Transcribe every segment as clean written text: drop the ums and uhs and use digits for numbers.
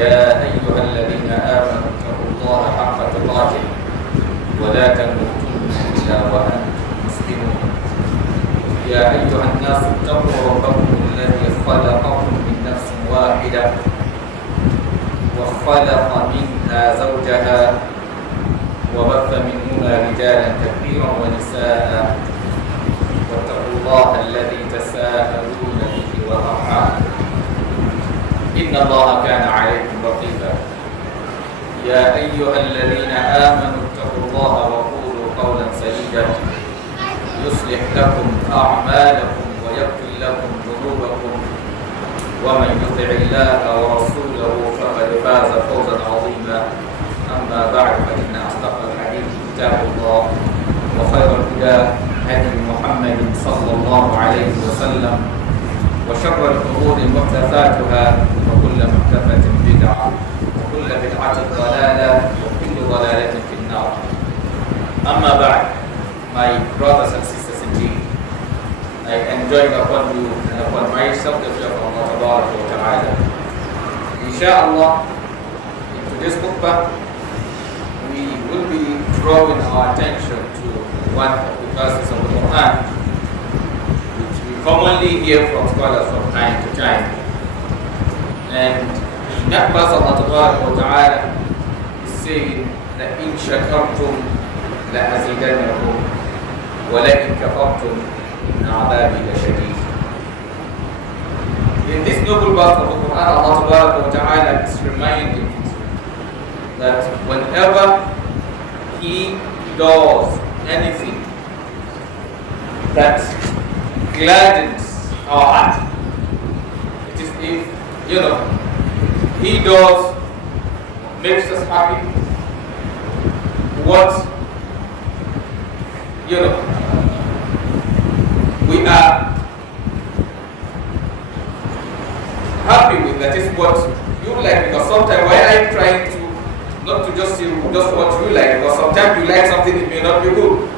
يا أيها الذين آمنوا اتقوا الله حق تقاته ولا تموتن إلا وأنتم مسلمون. يا أيها الناس اتقوا ربكم الذي خلقكم من نفس واحدة وخلق منها زوجها وبث منهما رجالا كثيرا ونساء واتقوا الله الذي تساءلون به والأرحام إن الله كان عليكم رقيبا. يا أيها الذين آمنوا اتقوا الله وقولوا قولا سديدا يصلح لكم أعمالكم ويغفر لكم ذنوبكم ومن يطع الله ورسوله فقد فاز فوزا عظيما. أما بعد فإن أصدق الحديث كتاب الله وخير الهدى هدي محمد صلى الله عليه وسلم وشر الأمور محدثاتها وكل محدثة بدعة وكل بدعة ضلالة وكل ضلالة في النار. أما بعد, my brothers and sisters in Jesus, I enjoin upon you and upon myself the fear of Allah Ta'ala. Inshallah, in today's khutbah, we will be drawing our attention to one of the verses of the Quran which we commonly hear from scholars from time to time. And in that verse Allah Ta'ala is saying that in shakartum la azidannakum wa la in kafartum inna adhabi lashadid. In this noble verse of the Quran, Allah Ta'ala is reminding that whenever He does anything that gladdens our heart, it is if He does makes us happy, what we are happy with, that is what you like, because sometimes while I'm trying to not to just see just what you like, because sometimes you like something it may not be good.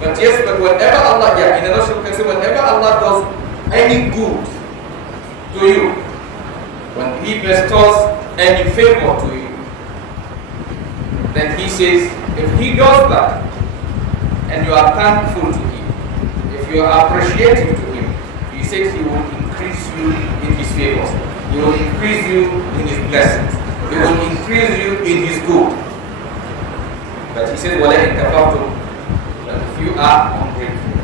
But yes, but whenever Allah, in a nutshell, can say whenever Allah does any good to you, when He bestows any favor to you, then He says, if He does that, and you are thankful to Him, if you are appreciative to Him, He says He will increase you in His favors. He will increase you in His blessings. He will increase you in His good. But He says, وَلَئِنْ كَفَرْتُمْ, but if you are ungrateful,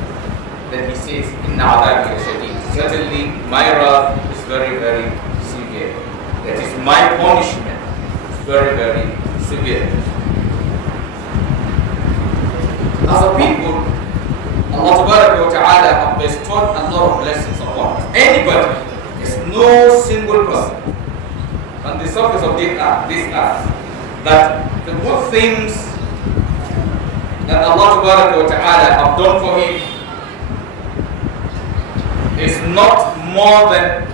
then He says, إِنَّ عَذَابِي لَشَدِيدٌ, certainly my wrath is very, very severe. That is, my punishment is very, very severe. As a people, Allah Ta'ala have bestowed a lot of blessings upon us. Anybody, there's no single person on the surface of this earth that the good things that Allah Ta'ala have done for him is not more than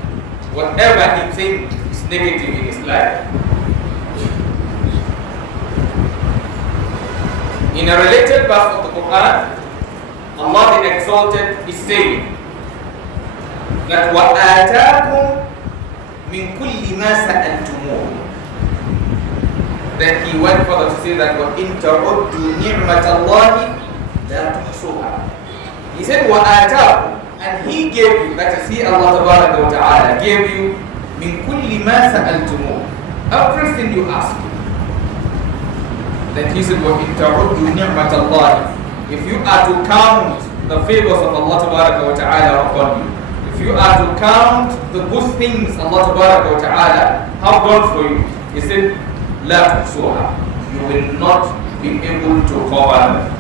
whatever he thinks is negative in his life. In a related verse of the Quran, Allah the Exalted is saying that وَآتَاكُمْ مِنْ كُلِّ مَا سَأَلْتُمُوهُ. Then He went further to say that وَإِنْ تَعُدُّوا نِعْمَةَ اللَّهِ لَا تُحْصُوهَا. He said وَآتَاكُمْ, and He gave you, that is He, Allah Ta'ala, gave you مِنْ كُلِّ مَا سَأَلْتُمُوهُ, everything you ask. Then He said وَإِنْ تَعُدُّوا نِعْمَةَ اللَّهِ, if you are to count the favors of Allah Ta'ala upon you, if you are to count the good things Allah Ta'ala have done for you, He said, لَا تُحْصُوهَا, you will not be able to cover them.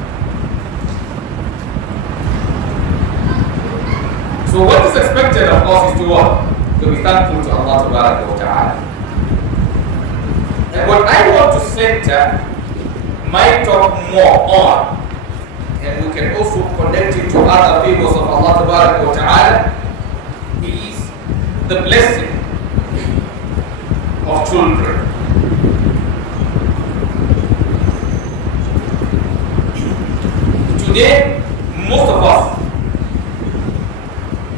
So what is expected of us is to what? To be thankful to Allah Ta'ala. And what I want to center my talk more on, and we can also connect it to other favors of Allah Ta'ala, is the blessing of children. Today, most of us,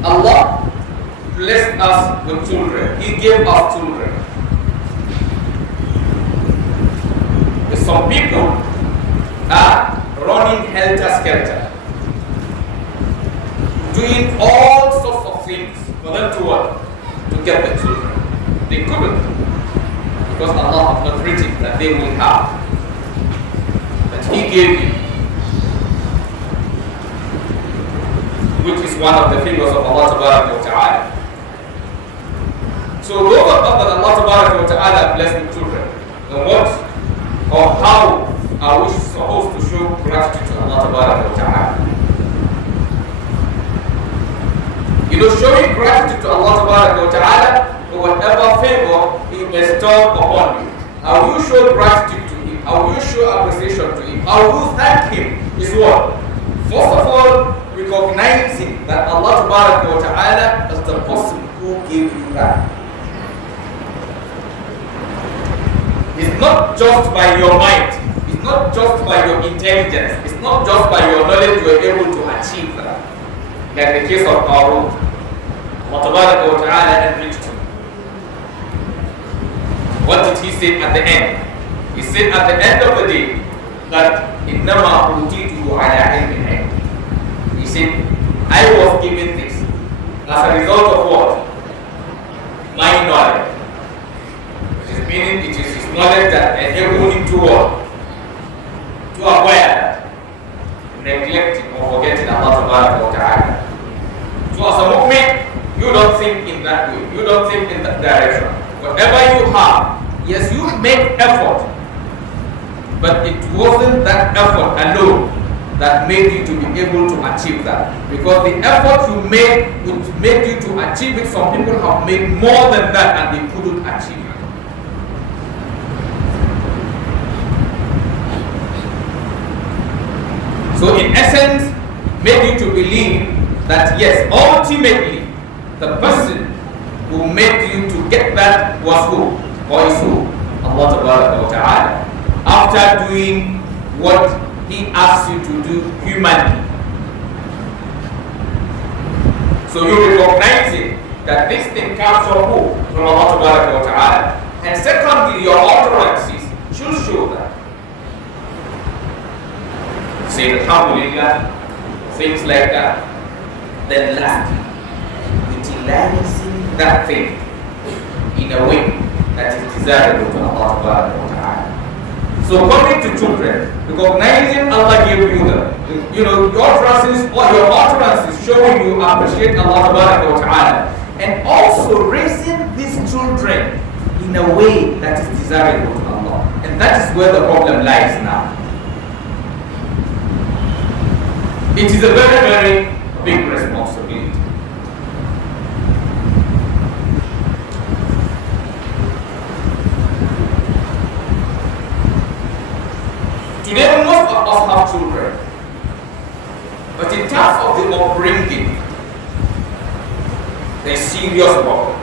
Allah blessed us with children. He gave us children. some people are running helter-skelter, doing all sorts of things for them to what? To get the children. They couldn't, because Allah has not written that they will have. But He gave you, which is one of the figures of Allah Ta'ala. So those of us that Allah Ta'ala blessed with children, then what or how are we supposed to show gratitude to Allah Ta'ala? You know, showing gratitude to Allah Ta'ala for whatever favor He bestowed upon you. How you show gratitude to Him, how you show appreciation to Him, how you thank Him is what? First of all, recognizing that Allah Ta'ala is the person who gave you that. It's not just by your might, it's not just by your intelligence, it's not just by your knowledge you are able to achieve that. Like the case of Qarun, Allah Ta'ala enriched him. What did he say at the end? He said at the end of the day that إِنَّمَا أُوتِيتُهُ عَلَىٰ عِلْمٍ عِنْدِي. He said, I was given this as a result of what? My knowledge. Which is meaning it is his knowledge that enabled him to what? To acquire that. Neglecting or forgetting Allah Ta'ala. So as a mu'min, you don't think in that way. You don't think in that direction. Whatever you have, yes, you make effort, but it wasn't that effort alone that made you to be able to achieve that. Because the effort you made which made you to achieve it, some people have made more than that and they couldn't achieve it. So in essence, made you to believe that yes, ultimately, the person who made you to get that was who? Or is who? Allah Ta'ala. After doing what He asks you to do humanly. So you recognizing that this thing comes from who? From Allah Ta'ala. And secondly, your utterances should show that. Say Alhamdulillah, things like that. Then lastly, utilizing that thing in a way that is desirable to Allah Ta'ala. So coming to children, recognizing Allah gave you your utterances showing you appreciate Allah Ta'ala, and also raising these children in a way that is desirable to Allah. And that is where the problem lies now. It is a very, very big responsibility. Today, most of us have children, but in terms of the upbringing, there's serious problem.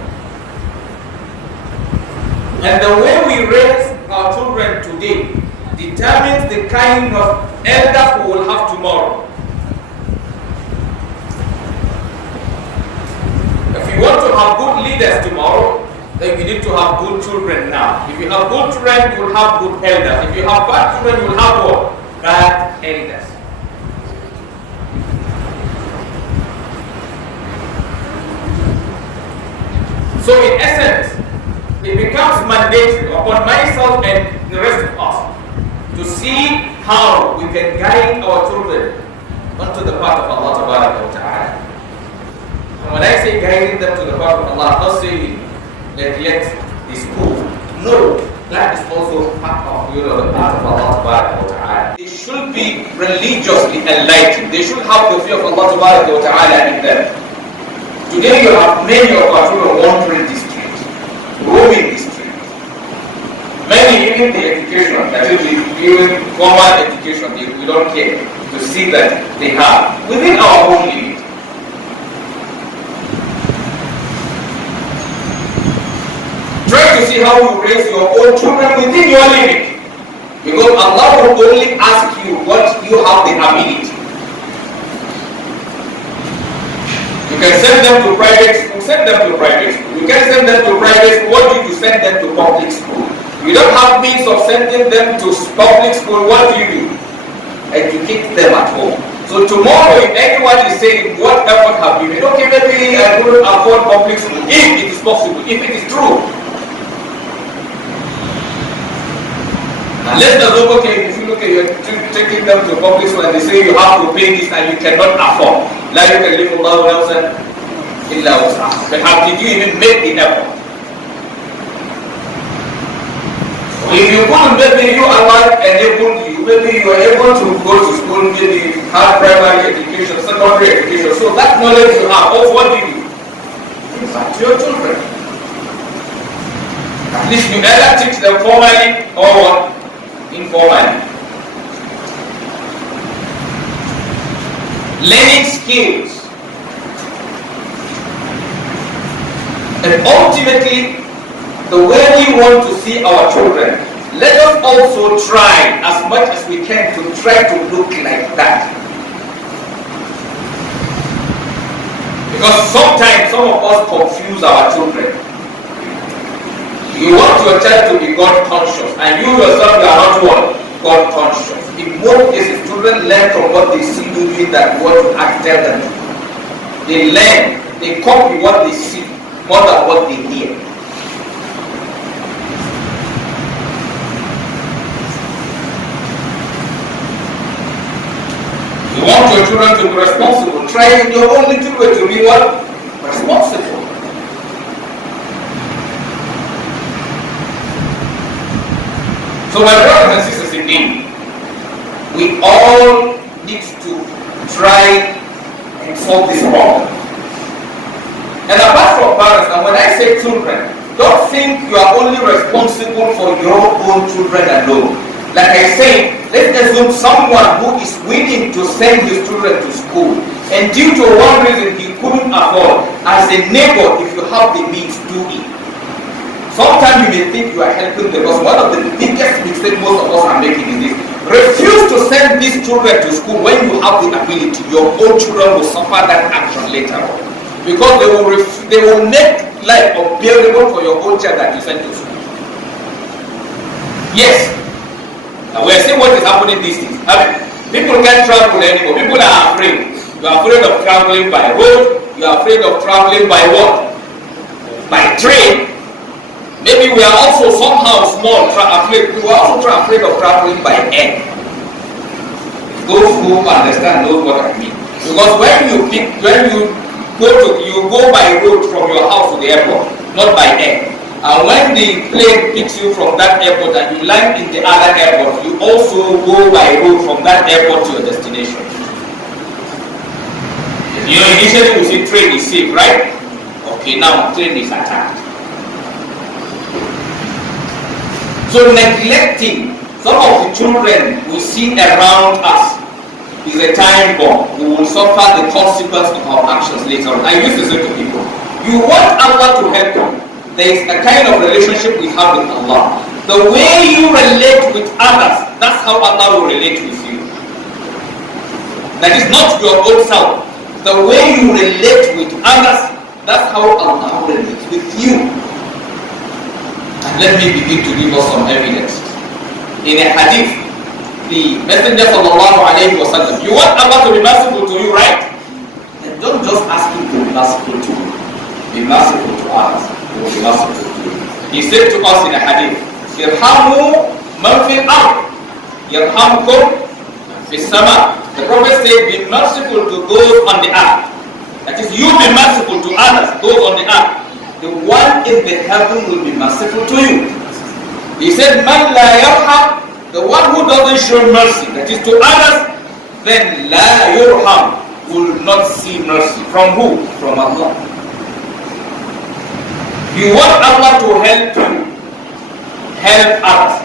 And the way we raise our children today determines the kind of elders we will have tomorrow. If you want to have good leaders tomorrow, then you need to have good children now. If you have good children, you will have good elders. If you have bad children, you will have what? Bad elders. So in essence, it becomes mandatory upon myself and the rest of us to see how we can guide our children onto the path of Allah Ta'ala. And when I say guiding them to the path of Allah, I'm not saying neglect the school. No, that is also part of the path of Allah Ta'ala. They should be religiously enlightened. They should have the fear of Allah Ta'ala in them. Today you have many of our children wandering the street, roaming the street. Many, even the education, that is even formal education, we don't care to see that they have within our own limit. Try to see how you raise your own children within your limit. Because Allah will only ask you what you have the ability. You can send them to private school, send them to private school. You can send them to private school, what do you send them to public school? You You don't have means of sending them to public school. What do? Educate them at home. So tomorrow, if anyone is saying, what effort have you made? Okay, maybe I couldn't afford public school. If it is possible, if it is true. And let's not look, okay, if you look at you're taking them to public school and they say you have to pay this and you cannot afford. Like you can live for Allah but how did you even make the effort? If you couldn't, maybe you Allah enabled you, maybe you are able to go to school, maybe have primary education, secondary education. So that knowledge you have, also what do you do? Give back to your children. At least you either teach them formally or what? Informally. Learning skills. And ultimately, the way we want to see our children, let us also try as much as we can to try to look like that. Because sometimes some of us confuse our children. You want your child to be God conscious, and you yourself you are not what? God conscious. In most cases, children learn from what they see you doing that what you tell them. They learn, they copy what they see more than what they hear. You want your children to be responsible. Try in your own little way to be what? Responsible. So my brothers and sisters indeed, we all need to try and solve this problem. And apart from parents, and when I say children, don't think you are only responsible for your own children alone. Like I said, let's assume someone who is willing to send his children to school, and due to one reason he couldn't afford, as a neighbor, if you have the means, do it. Sometimes you may think you are helping them, because one of the biggest mistakes most of us are making is this. Refuse to send these children to school when you have the ability. Your own children will suffer that action later on. Because they will make life unbearable for your own child that you send to school. Yes. We are seeing what is happening these days. People can't travel anymore. People are afraid. You are afraid of traveling by road. You are afraid of traveling by what? By train. Maybe we are also somehow small afraid. We are also afraid of traveling by air. Those who understand knows what I mean. Because when you go by road from your house to the airport, not by air. And when the plane picks you from that airport and you land in the other airport, you also go by road from that airport to your destination. You know, initially we say train is safe, right? Okay, now train is attacked. So neglecting some of the children we see around us is a time bomb. We will suffer the consequence of our actions later on. I used to say to people, you want Allah to help you. There is a kind of relationship we have with Allah. The way you relate with others, that's how Allah will relate with you. That is not your own self. The way you relate with others, that's how Allah will relate with you. And let me begin to give us some evidence. In a hadith, the Messenger sallallahu alayhi wa sallam, you want Allah to be merciful to you, right? And don't just ask him to be merciful to you. Be merciful to others. He will be merciful to you. He said to us in a hadith, Irhamu man fil ard, Yarhamkum fis sama. The Prophet said, be merciful to those on the earth. That is, you be merciful to others, those on the earth. The one in the heaven will be merciful to you. He said, Man la yarham, the one who doesn't show mercy, that is to others, then la yurham, will not see mercy. From who? From Allah. You want Allah to help you, help others.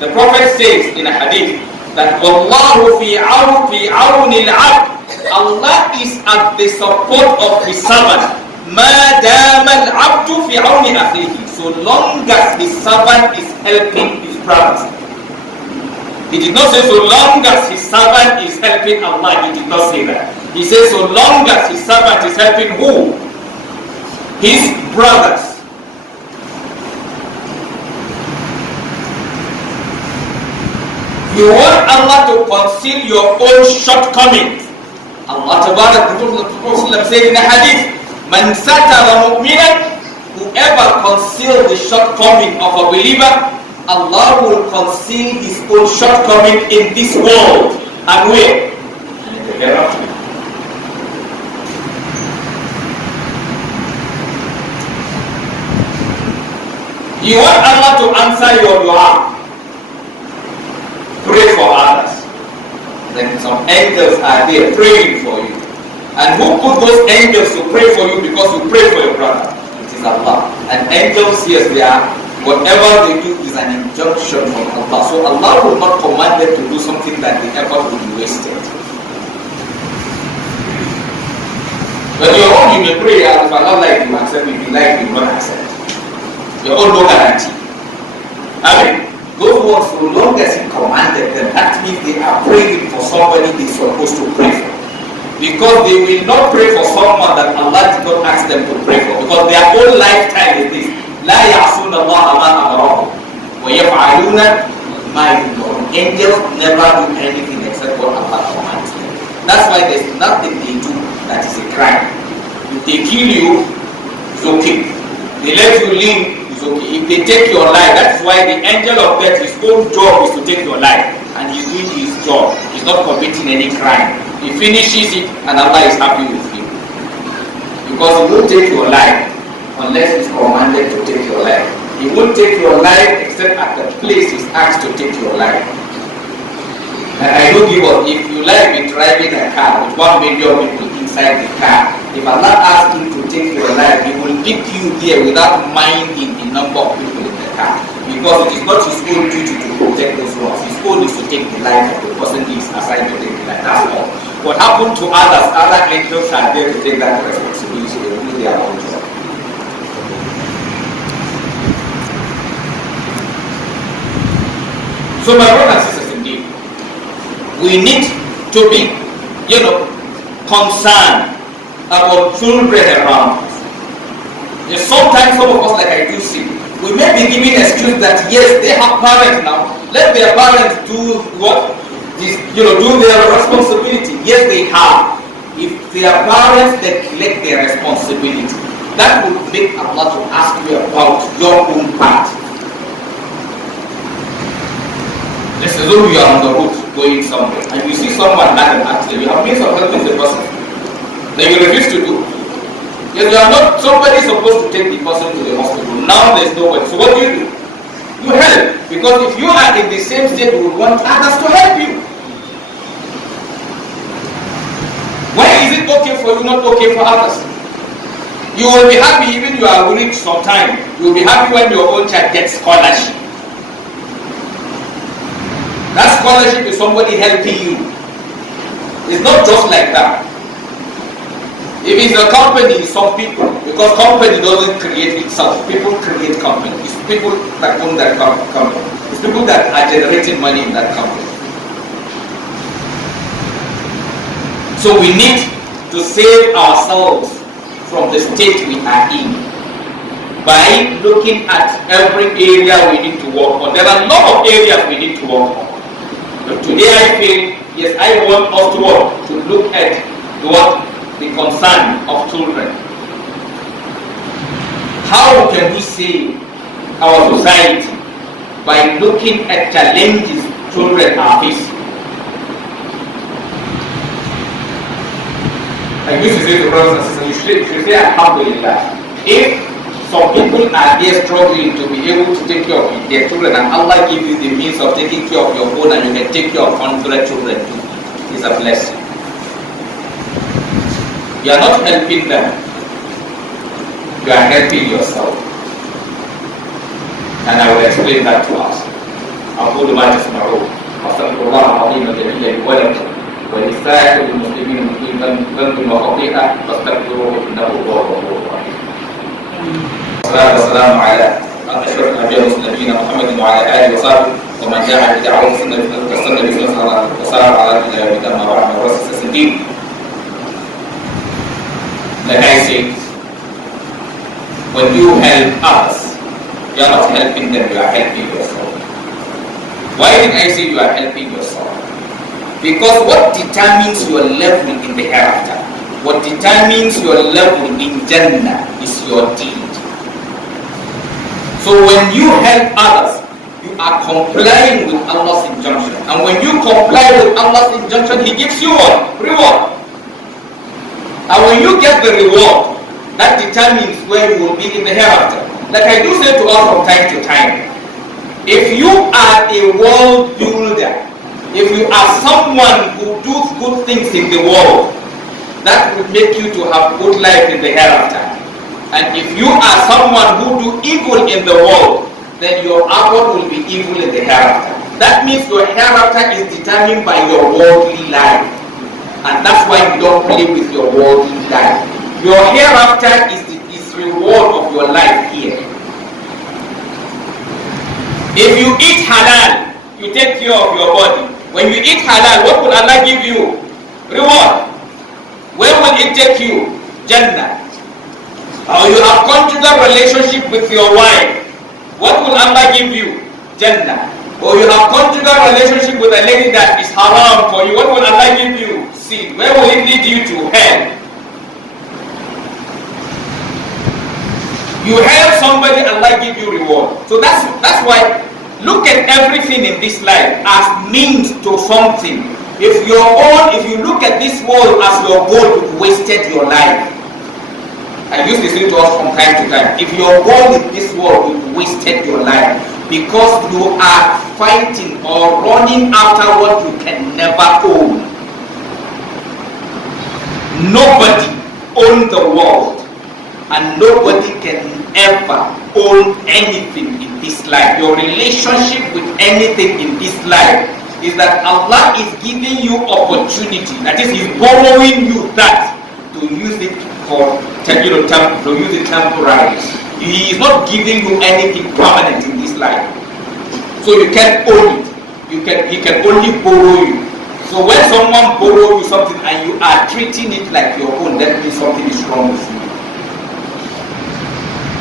The Prophet says in a hadith that Wallahu fi awni al-abd, Allah is at the support of his servant. Ma dama al-abdu fi awni akhihi, so long as his servant is helping his brothers. He did not say so long as his servant is helping Allah. He did not say that. He says so long as his servant is helping who? His brothers. You want Allah to conceal your own shortcomings. Allah Tabarak, the Prophet said in a hadith, Man satara mu'minan, whoever conceals the shortcoming of a believer, Allah will conceal his own shortcoming in this world. And where? In the hereafter. You want Allah to answer your dua, pray for others. Then some angels are there praying for you. And who put those angels to pray for you because you pray for your brother? It is Allah. And angels, yes, they are. Whatever they do is an injunction from Allah. So Allah will not command them to do something that the effort will be wasted. When you're wrong, you may pray, if I not like you, accept. If you like, you will not accept. Your own no guarantee. I mean, those ones, so long as He commanded them, that means they are praying for somebody they're supposed to pray for. Because they will not pray for someone that Allah did not ask them to pray for. Because their own lifetime is this. لا يعصون الله ما أمرهم ويفعلون ما يؤمرون. Angels never do anything except what Allah commands them. That's why there's nothing they do that is a crime. If they kill you, it's okay. They let you live, it's okay. If they take your life, that's why the angel of death, his own job is to take your life. And he's doing his job. He's not committing any crime. He finishes it and Allah is happy with him. Because he won't take your life unless he's commanded to take your life. He won't take your life except at the place he's asked to take your life. And I don't give up. If you like be driving a car with 1 million people inside the car, if Allah asks him to take your life, he will pick you there without minding the number of people in the car. Because it is not his own duty to protect those ones. His own is to take the life of the person he is assigned to take the life. That's all. What happened to others, other angels are there to take that responsibility. They will do their own job. So my brothers and sisters, indeed, we need to be, concerned about children around us. Sometimes some of us, like I do see, we may be giving excuse that yes, they have parents now. Let their parents do what? Do their responsibility. Yes, they have. If their parents neglect their responsibility, that would make Allah to ask you about your own part. Let's assume you are on the road going somewhere and you see someone had an accident. You have means of helping the person. Then you refuse to do. Yes, you are not, somebody is supposed to take the person to the hospital. Now there is no way. So what do? You help. Because if you are in the same state, you would want others to help you. Why is it okay for you, not okay for others? You will be happy even you are rich sometime. You will be happy when your own child gets scholarship. That scholarship is somebody helping you. It's not just like that. If it's a company, some people, because company doesn't create itself, people create company. It's people that own that company. It's people that are generating money in that company. So we need to save ourselves from the state we are in by looking at every area we need to work on. There are a lot of areas we need to work on. But today I feel, yes, I want us to work, to look at the concern of children. How can we save our society? By looking at challenges children are facing. I used to say to brothers and sisters, you should say Alhamdulillah. If some people are there struggling to be able to take care of their children, and Allah gives you the means of taking care of your own, and you can take care of 100 children too, it's a blessing. You are not helping them, you are helping yourself. And I will explain that to us. أقول ما تسمعون وأستغفر الله العظيم الجليل لي ولكم ولسائر المسلمين من ذنب وخطيئة فاستغفروه إنه هو الغفور الرحيم. والصلاة والسلام على أشرف الأنبياء والمرسلين محمد وعلى آله وصحبه ومن دعا بدعوته وسن بسنته وسار على إلى يوم الدين ورحمة ورسل الدين. Like I say, when you help others, you are not helping them, you are helping yourself. Why did I say you are helping yourself? Because what determines your level in the hereafter, what determines your level in Jannah is your deed. So when you help others, you are complying with Allah's injunction. And when you comply with Allah's injunction, He gives you what? Reward. And when you get the reward, that determines where you will be in the hereafter. Like I do say to us from time to time, if you are a world builder, if you are someone who does good things in the world, that will make you to have good life in the hereafter. And if you are someone who do evil in the world, then your outward will be evil in the hereafter. That means your hereafter is determined by your worldly life. And that's why you don't play with your worldly life. Your hereafter is the reward of your life here. If you eat halal, you take care of your body. When you eat halal, what will Allah give you? Reward. Where will it take you? Jannah. Or you have conjugal relationship with your wife. What will Allah give you? Jannah. Or you have conjugal relationship with a lady that is haram for you. What will Allah give you? Sin. Where will it lead you to? Hell. You help somebody, Allah give you reward. So that's why look at everything in this life as means to something. If you look at this world as your goal, you've wasted your life. I used to say to us from time to time, if your goal is this world, you've wasted your life. Because you are fighting or running after what you can never own. Nobody owns the world. And nobody can ever own anything in this life. Your relationship with anything in this life is that Allah is giving you opportunity. That is, He's borrowing you that to use it for to use it temporarily. He is not giving you anything permanent in this life. So you can't own it. He can only borrow you. So when someone borrows you something and you are treating it like your own, that means something is wrong with you.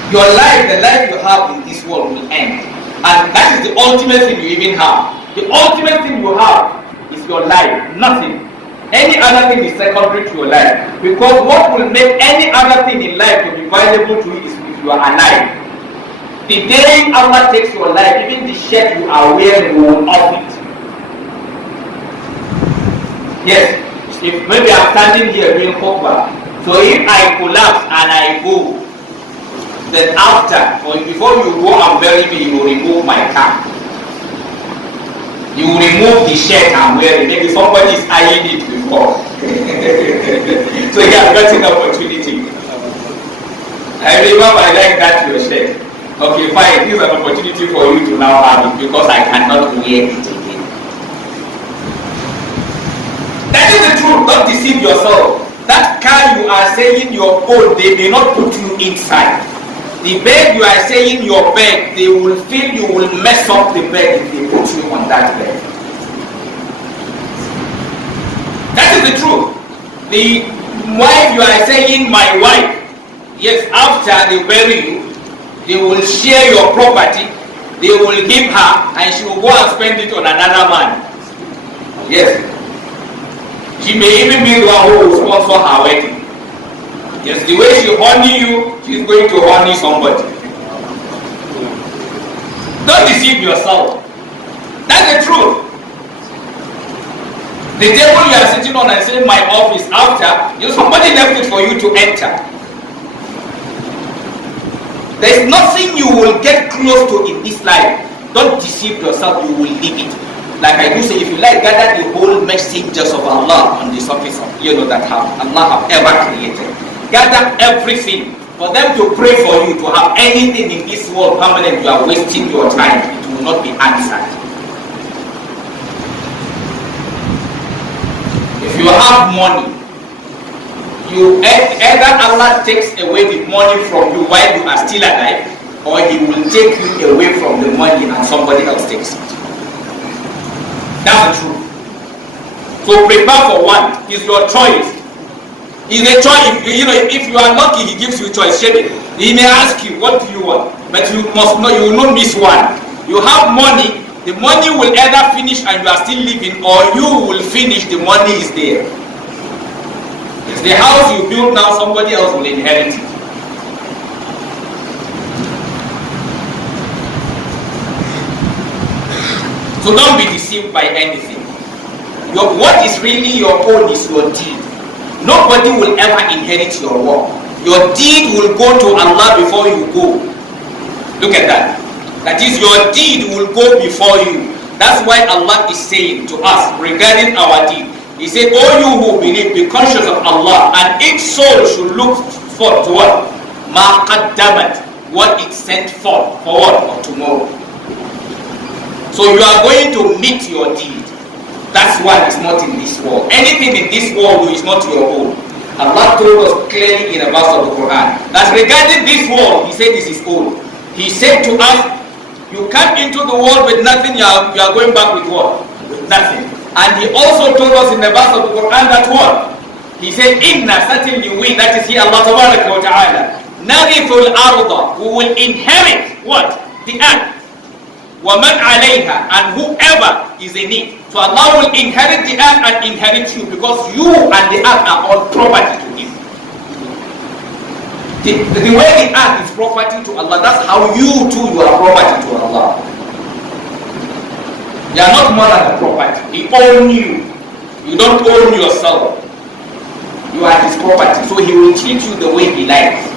Your life, the life you have in this world will end. And that is the ultimate thing you even have. The ultimate thing you have is your life, nothing. Any other thing is secondary to your life. Because what will make any other thing in life to be valuable to you is if you are alive. The day Allah takes your life, even the shirt you are wearing will off it. Yes, if maybe I'm standing here doing Khutbah, so if I collapse and I go, then after, before you go and bury me, you will remove my cap. You will remove the shirt I'm wearing. Maybe somebody is eyeing it before. So you have got an opportunity. I remember I like that your shirt. Okay, fine. This is an opportunity for you to now have it because I cannot wear it again. That is the truth. Don't deceive yourself. That car you are saying your own, they may not put you inside. The bed you are saying your bed, they will feel you will mess up the bed if they put you on that bed. That is the truth. The wife you are saying my wife, yes, after they bury you, they will share your property, they will give her, and she will go and spend it on another man. Yes. She may even be the one who will sponsor her wedding. Yes, the way she honey you, she's going to honey somebody. Don't deceive yourself. That's the truth. The table you are sitting on and saying my office after, somebody left it for you to enter. There is nothing you will get close to in this life. Don't deceive yourself, you will leave it. Like I do say, if you like, gather the whole messengers of Allah on the surface of that Allah have ever created. Gather everything for them to pray for you. To have anything in this world permanent, you are wasting your time. It will not be answered. If you have money, either Allah takes away the money from you while you are still alive, or He will take you away from the money and somebody else takes it. That's the truth. So prepare for one. It's your choice. It's a choice. If you are lucky, He gives you choice. He may ask you, what do you want? But you must know, you will not miss one. You have money, The money will either finish and you are still living, or you will finish, the money is there. It's the house you build now, somebody else will inherit it. So don't be deceived by anything. What is really your own is your deed. Nobody will ever inherit your work. Your deed will go to Allah before you go. Look at that. That is, your deed will go before you. That's why Allah is saying to us regarding our deed. He said, "O you who believe, be conscious of Allah, and each soul should look forth to what? Ma qaddamat, what it sent forth for what? For tomorrow." So you are going to meet your deed. That's why it's not in this world. Anything in this world is not your own. Allah told us clearly in a verse of the Quran that regarding this world, He said this is own. He said to us, you come into the world with nothing, you are going back with what? With nothing. And He also told us in the verse of the Quran that what? He said, "Inna, certainly we," that is He, Allah Tabaraka wa Ta'ala, "narithul arda," we will inherit what? The earth. وَمَنْ عَلَيْهَا, and whoever is in it. So Allah will inherit the earth and inherit you, because you and the earth are all property to Him. The way the earth is property to Allah, that's how you too, you are property to Allah. You are not more than a property. He owns you. You don't own yourself. You are His property. So He will treat you the way He likes.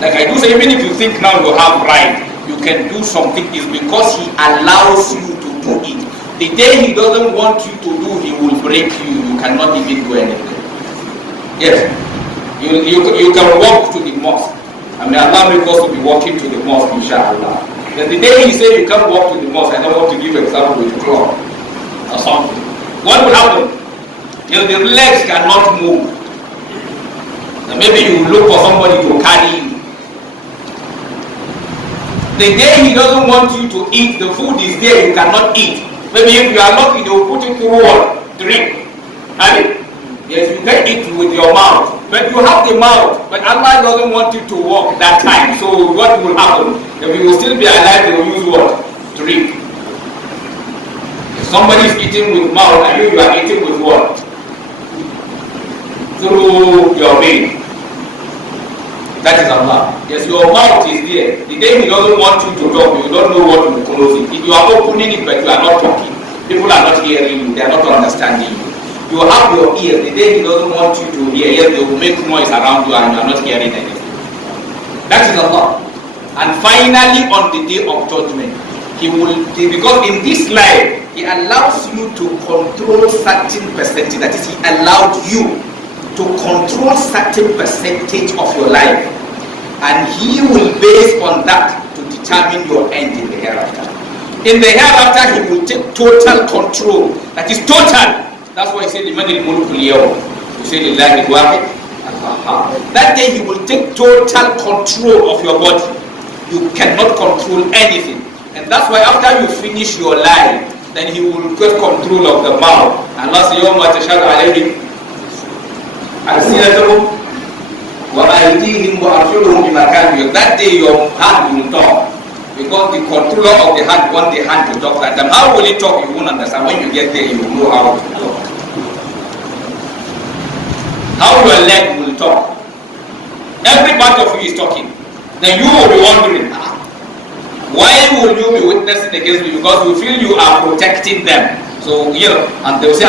Like I do say, even if you think now you have right, you can do something, is because He allows you to do it. The day He doesn't want you to do, He will break you. You cannot even do anything. Yes. You can walk to the mosque. I mean, Allah make us to be walking to the mosque, inshallah. Then the day He say you can't walk to the mosque, I don't want to give example with cloth or something. What will happen? The legs cannot move. And maybe you look for somebody to carry you. The day He doesn't want you to eat, the food is there, you cannot eat. Maybe if you are lucky, they will put it through what? Drink. I mean, yes, you can eat with your mouth. But you have the mouth, but Allah doesn't want you to walk that time. So what will happen? If you will still be alive, they will use what? Drink. If somebody is eating with mouth, and you are eating with what? Through your vein. That is Allah. Yes, your mouth is there. The day He doesn't want you to talk, you don't know what to close it. If you are opening it, but you are not talking, people are not hearing you, they are not understanding you. You have your ears. The day He doesn't want you to hear, yes, they will make noise around you and you are not hearing anything. That is Allah. And finally, on the day of judgment, He will, because in this life, He allows you to control certain percentage. That is, He allowed you to control certain percentage of your life, and He will base on that to determine your end in the hereafter. In the hereafter, He will take total control. That is total. That's why He said, "Liman al-mulku al-yawm." He said, "Lillahi al-wahid al-qahhar." That day He will take total control of your body. You cannot control anything, and that's why after you finish your life, then He will get control of the mouth. And last يوم تشهد عليهم ألسنتهم وأيديهم وأرجلهم بما كانوا. That day your hand will talk, because the controller of the hand wants the hand to talk at them. How will it talk? You won't understand. When you get there, you will know how to talk. How your leg will talk. Every part of you is talking. Then you will be wondering, why will you be witnessing against me? Because you feel you are protecting them. So, and they will say,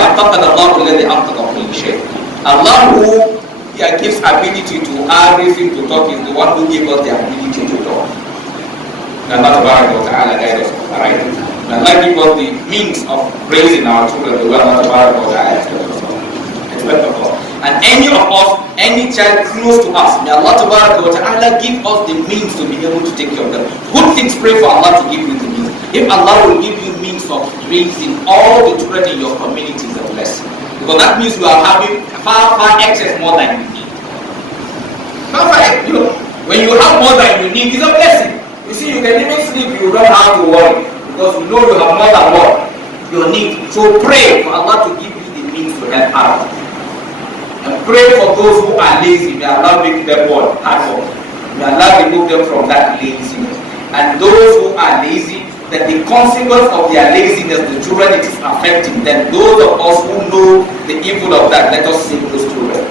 Allah who gives ability to everything to talk is the one who gives us the ability to talk. And Allah Ta'ala guide us. Alright? And Allah gives us the means of raising our children the way Allah Ta'ala expects of us. And any of us, any child close to us, may Allah Ta'ala give us the means to be able to take care of them. Good things, pray for Allah to give you the means. If Allah will give you means of raising all the children in your community, is a blessing. Because that means you are having far excess more than you need. When you have more than you need, it's a blessing. You see, you can even sleep, you don't have to worry, because you know you have more than what you need. So pray for Allah to give you the means to help out. And pray for those who are lazy. May Allah make them hard work. May Allah remove them from that laziness. And those who are lazy, that the consequence of their laziness, the children it is affecting, then those of us who know the evil of that, let us save those children.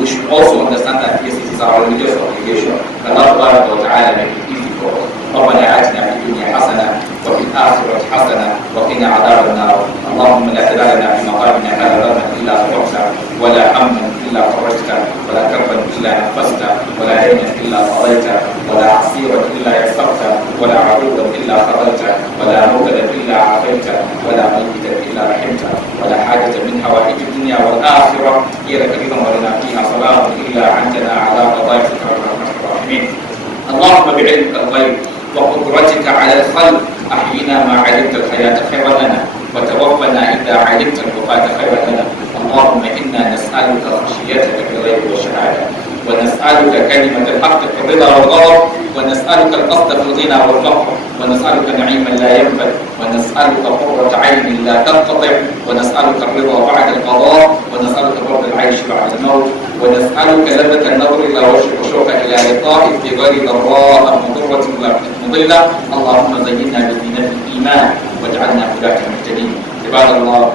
We should also understand that yes, it is our religious obligation. Allah subhanahu wa ta'ala make it easy for us. ربنا آتنا في الدنيا حسنة وفي الآخرة حسنة وقنا عذاب النار. اللهم لا تدع لنا في مقامنا هذا ذنبا إلا غفرته ولا هما إلا فرجته ولا كربا إلا نفسته ولا دينا إلا قضيته ولا عسيرا إلا يسرته ولا عدوا إلا خذلته ولا مبتلا إلا عافيته ولا ميتا إلا رحمته ولا حاجة من حوائج الدنيا والآخرة هي لك رضا ولنا فيها صلاة إلا عنتنا على قضاياك يا أرحم الراحمين. اللهم بعلمك الغيب وقدرتك على الخلق أحينا ما علمت الحياة خيرا لنا وتوفنا إذا علمت الوفاة خيرا لنا. اللهم إنا نسألك خشيتك في الغيب والشهادة ونسألك كلمة الحق في الرضا والغضب ونسألك القصد في الغنى والفقر ونسألك نعيما لا ينفد ونسألك قرة عين لا تنقطع ونسألك الرضا بعد القضاء ونسألك برد العيش بعد الموت ونسألك لذة النظر إلى وجهك وشوقك إلى لقائك في غير ضراء مضرة ولا مضلة. اللهم زينا بزينة الإيمان واجعلنا هداة مهتدين. عباد الله